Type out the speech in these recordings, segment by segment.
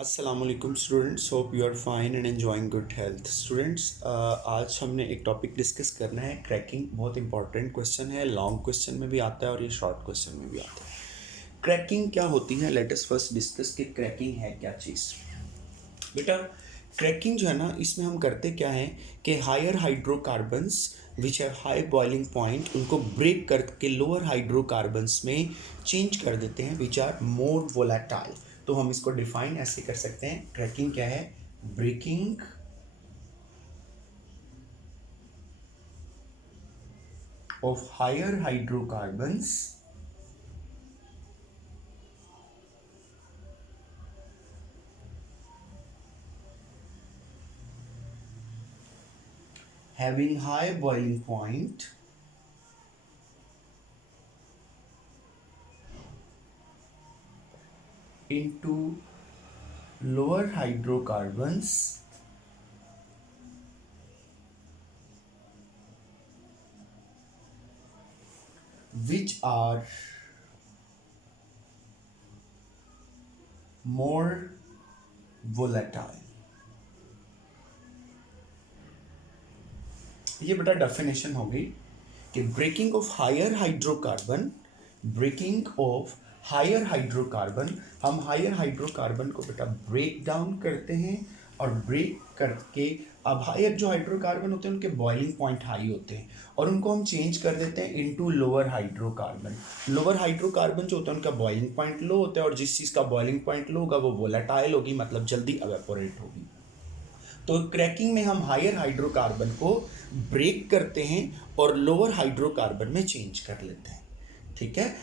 Aslam students, hope you are fine and enjoying good health. Students, आज हमने एक topic discuss करना है, क्रैकिंग। बहुत इंपॉर्टेंट क्वेश्चन है, लॉन्ग क्वेश्चन में भी आता है और ये शॉर्ट क्वेश्चन में भी आता है। क्रैकिंग क्या होती है, लेट अस फर्स्ट डिस्कस कि क्रैकिंग है क्या चीज़। बेटा, क्रैकिंग जो है ना, इसमें हम करते क्या है कि higher hydrocarbons which have high boiling point, उनको ब्रेक करके लोअर हाइड्रोकार्बन्स में चेंज कर देते हैं विच आर मोर वोलेटाइल। तो हम इसको डिफाइन ऐसे कर सकते हैं, क्रैकिंग क्या है? Breaking of higher hydrocarbons having high boiling point into lower hydrocarbons which are more volatile। ये बेटा डेफिनेशन हो गई कि breaking of higher hydrocarbon, breaking of higher hydrocarbon, हम हायर हाइड्रोकार्बन को बेटा ब्रेक डाउन करते हैं और ब्रेक करके अब हायर जो हाइड्रोकार्बन होते हैं उनके बॉइलिंग पॉइंट हाई होते हैं और उनको हम चेंज कर देते हैं into lower hydrocarbon. Lower hydrocarbon जो होता है उनका बॉइलिंग पॉइंट लो होता है और जिस चीज़ का बॉइलिंग पॉइंट लो होगा वो वोलेटाइल होगी, मतलब जल्दी एवेपोरेट होगी। तो क्रैकिंग में हम हायर हाइड्रोकार्बन को ब्रेक करते हैं और लोअर हाइड्रोकार्बन में चेंज कर लेते हैं। ठीक है।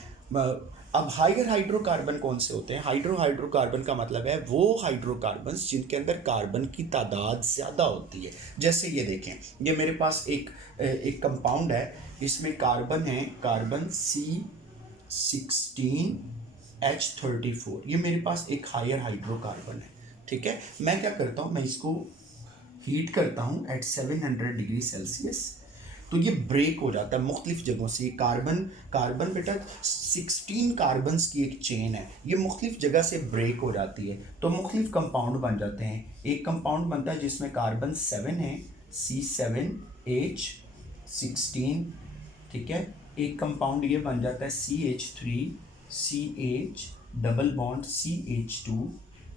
अब हायर हाइड्रोकार्बन कौन से होते हैं? हाइड्रोकार्बन का मतलब है वो हाइड्रोकार्बन्स जिनके अंदर कार्बन की तादाद ज़्यादा होती है। जैसे ये देखें, ये मेरे पास एक कंपाउंड है, इसमें कार्बन है, कार्बन C16H34। ये मेरे पास एक हायर हाइड्रोकार्बन है। ठीक है। मैं क्या करता हूँ, मैं इसको हीट करता हूँ एट 700 डिग्री सेल्सियस, तो ये ब्रेक हो जाता है मुख्तलिफ जगहों से। कार्बन बेटा 16 कार्बन्स की एक चेन है, ये मुख्तलिफ जगह से ब्रेक हो जाती है तो मुख्तलिफ कंपाउंड बन जाते हैं। एक कंपाउंड बनता है जिसमें कार्बन 7 है, C7H16। ठीक है। एक कंपाउंड ये बन जाता है CH3CH डबल बॉन्ड CH2।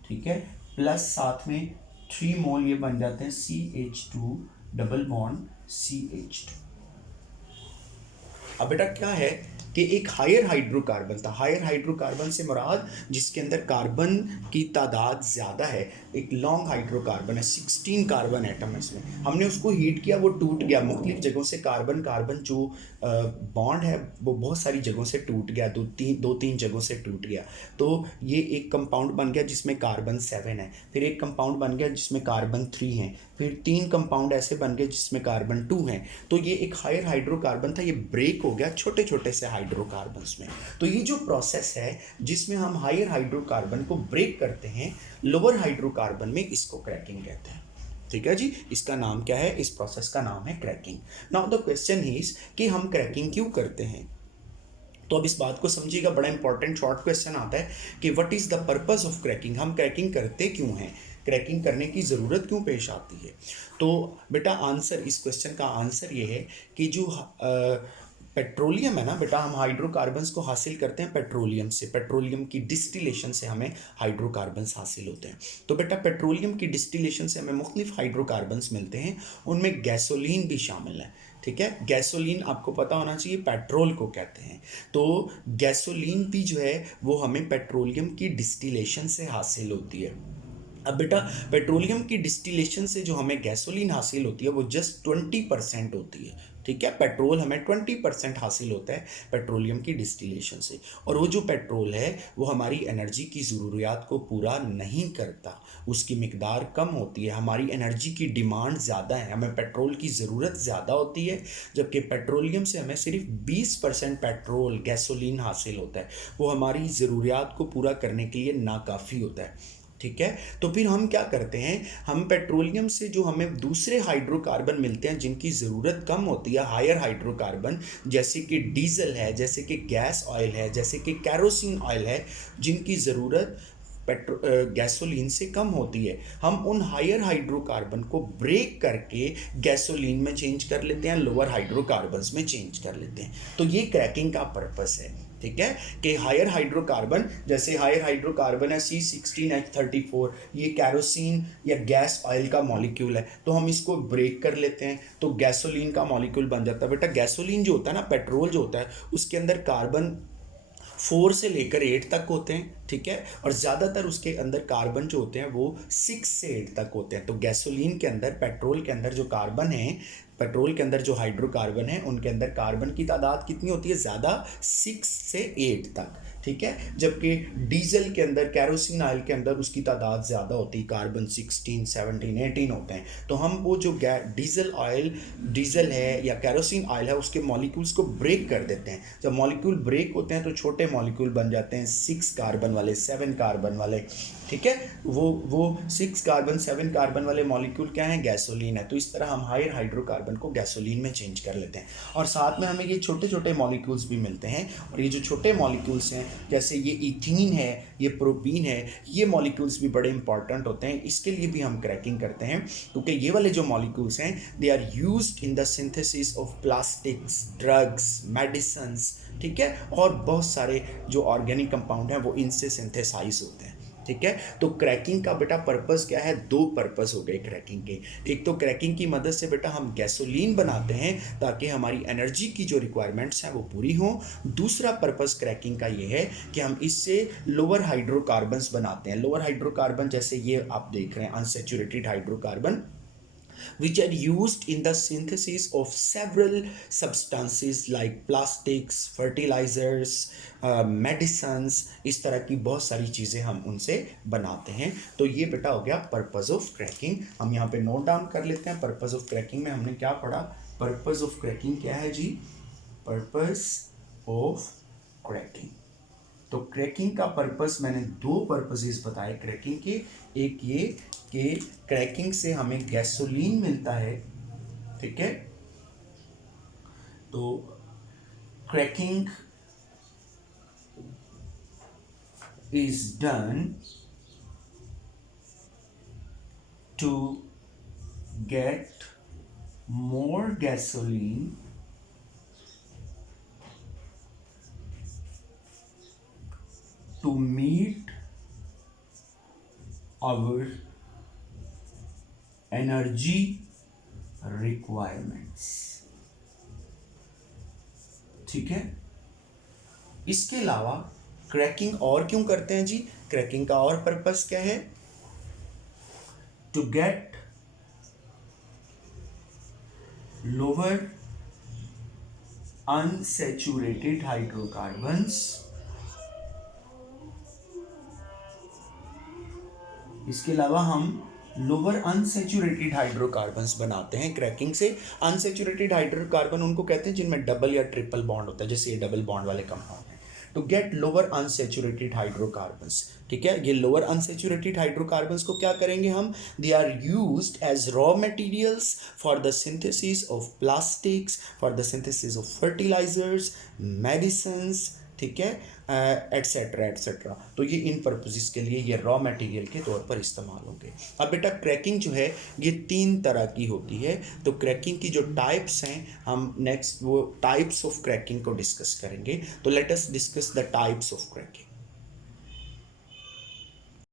ठीक है। प्लस साथ में 3 मोल ये बन जाते हैं CH2 डबल बॉन्ड CH2। अब बेटा क्या है कि एक हायर हाइड्रोकार्बन था, हायर हाइड्रोकार्बन से मुराद जिसके अंदर कार्बन की तादाद ज़्यादा है। एक लॉन्ग हाइड्रोकार्बन है, 16 कार्बन एटम है इसमें, हमने उसको हीट किया, वो टूट गया मुख्तलिफ जगहों से। कार्बन जो बॉन्ड है वो बहुत सारी जगहों से टूट गया, दो तीन जगहों से टूट गया। तो ये एक कंपाउंड बन गया जिसमें कार्बन 7 है, फिर एक कंपाउंड बन गया जिसमें कार्बन 3 है, फिर 3 कंपाउंड ऐसे बन गए जिसमें कार्बन 2 है। तो ये एक हायर हाइड्रोकार्बन था, ये ब्रेक हो गया छोटे छोटे से हाइड्रोकार्बन्स में। तो ये जो प्रोसेस है जिसमें हम हायर हाइड्रोकार्बन को ब्रेक करते हैं लोअर हाइड्रोकार्बन में, इसको क्रैकिंग कहते हैं। ठीक है जी, इसका नाम क्या है? इस प्रोसेस का नाम है cracking. Now the question is कि हम क्रैकिंग क्यों करते हैं। तो अब इस बात को समझिएगा, बड़ा इंपॉर्टेंट शॉर्ट क्वेश्चन आता है कि what is the purpose of cracking, हम क्रैकिंग करते क्यों हैं, क्रैकिंग करने की ज़रूरत क्यों पेश आती है। तो बेटा आंसर, इस क्वेश्चन का आंसर ये है कि जो पेट्रोलियम है ना बेटा, हम हाइड्रोकार्बन्स को हासिल करते हैं पेट्रोलियम से, पेट्रोलियम की डिस्टिलेशन से हमें हाइड्रोकार्बन्स हासिल होते हैं। तो बेटा पेट्रोलियम की डिस्टिलेशन से हमें मुख्तलिफ हाइड्रोकार्बन्स मिलते हैं, उनमें गैसोलीन भी शामिल है। ठीक है। गैसोलीन आपको पता होना चाहिए पेट्रोल को कहते हैं। तो गैसोलीन भी जो है वो हमें पेट्रोलियम की डिस्टिलेशन से हासिल होती है। अब बेटा पेट्रोलियम की डिस्टिलेशन से जो हमें गैसोलीन हासिल होती है वो जस्ट 20% होती है। ठीक है। पेट्रोल हमें 20% हासिल होता है पेट्रोलियम की डिस्टिलेशन से, और वो जो पेट्रोल है वो हमारी एनर्जी की ज़रूरियात को पूरा नहीं करता, उसकी मिकदार कम होती है। हमारी एनर्जी की डिमांड ज़्यादा है, हमें पेट्रोल की ज़रूरत ज़्यादा होती है, जबकि पेट्रोलियम से हमें सिर्फ 20% पेट्रोल गैसोलीन हासिल होता है, वो हमारी ज़रूरियात को पूरा करने के लिए नाकाफ़ी होता है। ठीक है। तो फिर हम क्या करते हैं, हम पेट्रोलियम से जो हमें दूसरे हाइड्रोकार्बन मिलते हैं जिनकी ज़रूरत कम होती है, हायर हाइड्रोकार्बन, जैसे कि डीजल है, जैसे कि गैस ऑयल है, जैसे कि कैरोसिन ऑयल है, जिनकी ज़रूरत गैसोलीन से कम होती है, हम उन हायर हाइड्रोकार्बन को ब्रेक करके गैसोलीन में चेंज कर लेते हैं, लोअर हाइड्रोकार्बन्स में चेंज कर लेते हैं। तो ये क्रैकिंग का पर्पस है, ठीक है, कि हायर हाइड्रोकार्बन, जैसे हायर हाइड्रोकार्बन है C16H34, ये कैरोसिन या गैस ऑयल का मॉलिक्यूल है, तो हम इसको ब्रेक कर लेते हैं तो गैसोलीन का मॉलिक्यूल बन जाता है। बेटा गैसोलीन जो होता है ना, पेट्रोल जो होता है, उसके अंदर कार्बन 4 से लेकर 8 तक होते हैं, ठीक है, और ज़्यादातर उसके अंदर कार्बन जो होते हैं वो 6 से 8 तक होते हैं। तो गैसोलीन के अंदर, पेट्रोल के अंदर जो कार्बन है, पेट्रोल के अंदर जो हाइड्रोकार्बन है, उनके अंदर कार्बन की तादाद कितनी होती है? ज़्यादा, 6 से 8 तक, ठीक है। जबकि डीजल के अंदर, कैरोसिन ऑयल के अंदर उसकी तादाद ज़्यादा होती है, कार्बन 16, 17, 18 होते हैं। तो हम वो जो डीजल है या कैरोसिन ऑयल है, उसके मॉलिक्यूल्स को ब्रेक कर देते हैं। जब मॉलिक्यूल ब्रेक होते हैं तो छोटे मॉलिक्यूल बन जाते हैं, 6 कार्बन वाले, 7 कार्बन वाले, ठीक है। वो 6 कार्बन 7 कार्बन वाले मॉलिक्यूल क्या हैं? गैसोलीन है। तो इस तरह हम हायर हाइड्रोकार्बन को गैसोलीन में चेंज कर लेते हैं, और साथ में हमें ये छोटे छोटे मॉलिक्यूल्स भी मिलते हैं। और ये जो छोटे मॉलिक्यूल्स हैं, जैसे ये इथीन है, ये प्रोपीन है, ये मॉलिक्यूल्स भी बड़े इंपॉर्टेंट होते हैं। इसके लिए भी हम क्रैकिंग करते हैं, क्योंकि ये वाले जो मॉलिक्यूल्स हैं, they are used in the synthesis of plastics, drugs, medicines, ठीक है, और बहुत सारे जो ऑर्गेनिक कंपाउंड हैं वो इनसे सिंथेसाइज होते हैं, ठीक है। तो क्रैकिंग का बेटा पर्पस क्या है? 2 पर्पस हो गए क्रैकिंग के। एक तो क्रैकिंग की मदद से बेटा हम गैसोलीन बनाते हैं ताकि हमारी एनर्जी की जो रिक्वायरमेंट्स हैं वो पूरी हों। दूसरा पर्पस क्रैकिंग का ये है कि हम इससे लोअर हाइड्रोकार्बन्स बनाते हैं। लोअर हाइड्रोकार्बन जैसे ये आप देख रहे हैं, unsaturated hydrocarbon, which are used in the synthesis of several substances like plastics, fertilizers, medicines, इस तरह की बहुत सारी चीज़ें हम उनसे बनाते हैं। तो ये बेटा हो गया पर्पस ऑफ क्रैकिंग। हम यहाँ पे नोट डाउन कर लेते हैं। पर्पस ऑफ क्रैकिंग में हमने क्या पढ़ा? पर्पस ऑफ क्रैकिंग क्या है जी? पर्पस ऑफ क्रैकिंग, तो क्रैकिंग का पर्पस, मैंने 2 पर्पसेस बताए क्रैकिंग के। एक ये कि क्रैकिंग से हमें गैसोलीन मिलता है, ठीक है। तो cracking is done to get more gasoline to meet our energy requirements, ठीक है। इसके अलावा क्रैकिंग और क्यों करते हैं जी? क्रैकिंग का और पर्पस क्या है? To get lower unsaturated hydrocarbons, इसके अलावा हम लोअर अनसैचुरेटेड हाइड्रोकार्बन्स बनाते हैं क्रैकिंग से। अनसैचुरेटेड हाइड्रोकार्बन उनको कहते हैं जिनमें डबल या ट्रिपल बॉन्ड होता है, जैसे ये डबल बॉन्ड वाले कंपाउंड हैं। To get lower unsaturated hydrocarbons, ठीक है। ये लोअर अनसैचुरेटेड हाइड्रोकार्बन्स को क्या करेंगे हम? They are used as raw materials for the synthesis of plastics, for the synthesis of fertilizers, medicines, ठीक है, एट्सेट्रा एट्सेट्रा। तो ये इन पर्पसेस के लिए ये रॉ मटेरियल के तौर पर इस्तेमाल होंगे। अब बेटा क्रैकिंग जो है ये 3 तरह की होती है। तो क्रैकिंग की जो टाइप्स हैं, हम नेक्स्ट वो टाइप्स ऑफ क्रैकिंग को डिस्कस करेंगे। तो let us discuss the types of cracking.